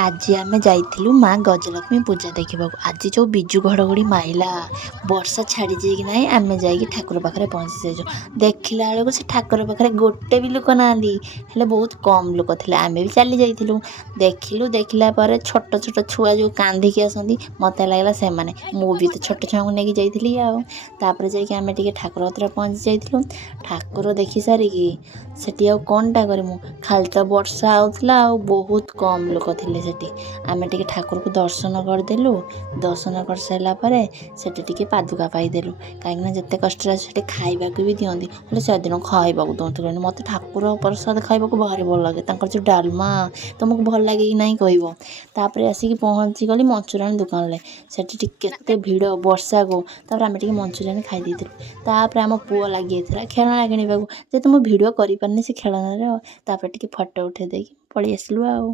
ଆଜି ଆମେ ଯାଇଥିଲୁ ମା ଗଜଲକ୍ଷ୍ମୀ ପୂଜା ଦେଖିବାକୁ। ଆଜି ଯେଉଁ ବିଜୁ ଘଡ଼ଘଡ଼ି ମାଇଲା, ବର୍ଷା ଛାଡ଼ିଛି କି ନାହିଁ ଆମେ ଯାଇକି ଠାକୁର ପାଖରେ ପହଞ୍ଚି ଯାଇଛୁ। ଦେଖିଲା ବେଳକୁ ସେ ଠାକୁର ପାଖରେ ଗୋଟେ ବି ଲୋକ ନାହାନ୍ତି, ହେଲେ ବହୁତ କମ୍ ଲୋକ ଥିଲେ। ଆମେ ବି ଚାଲି ଯାଇଥିଲୁ। ଦେଖିଲା ପରେ ଛୋଟ ଛୋଟ ଛୁଆ ଯେଉଁ କାନ୍ଦିକି ଆସନ୍ତି, ମୋତେ ଲାଗିଲା ସେମାନେ। ମୁଁ ବି ତ ଛୋଟ ଛୁଆଙ୍କୁ ନେଇକି ଯାଇଥିଲି ଆଉ। ତାପରେ ଯାଇକି ଆମେ ଟିକେ ଠାକୁର କତିରେ ପହଞ୍ଚି ଯାଇଥିଲୁ। ଠାକୁର ଦେଖି ସାରିକି ସେଠି ଆଉ କ'ଣଟା କରିମୁ, ଖାଲି ତ ବର୍ଷା ହେଉଥିଲା ଆଉ ବହୁତ କମ୍ ଲୋକ ଥିଲେ ସେଠି। ଆମେ ଟିକେ ଠାକୁରକୁ ଦର୍ଶନ କରିଦେଲୁ। ଦର୍ଶନ କରିସାରିଲା ପରେ ସେଠି ଟିକେ ପାଦୁକା ପାଇଦେଲୁ, କାହିଁକିନା ଯେତେ କଷ୍ଟରେ ସେଠି ଖାଇବାକୁ ବି ଦିଅନ୍ତି, ହେଲେ ସେଦିନ ଖାଇବାକୁ ଦଉଥିଲେ। ମୋତେ ଠାକୁର ପ୍ରସାଦ ଖାଇବାକୁ ଭାରି ଭଲ ଲାଗେ। ତାଙ୍କର ଯେଉଁ ଡାଲମା ତୁମକୁ ଭଲ ଲାଗେ କି ନାହିଁ କହିବ। ତାପରେ ଆସିକି ପହଞ୍ଚିଗଲି ମଞ୍ଚୁରିଆନ୍ ଦୋକାନରେ। ସେଠି ଟିକେ କେତେ ଭିଡ଼ ବର୍ଷାକୁ। ତାପରେ ଆମେ ଟିକେ ମଞ୍ଚୁରିଆନ୍ ଖାଇ ଦେଇଥିଲୁ। ତାପରେ ଆମ ପୁଅ ଲାଗିଯାଇଥିଲା ଖେଳଣା କିଣିବାକୁ, ଯେହେତୁ ମୁଁ ଭିଡ଼ିଓ କରିପାରିନି ସେ ଖେଳଣାରେ। ତାପରେ ଟିକେ ଫଟୋ ଉଠାଇ ଦେଇକି ପଳେଇ ଆସିଲୁ ଆଉ।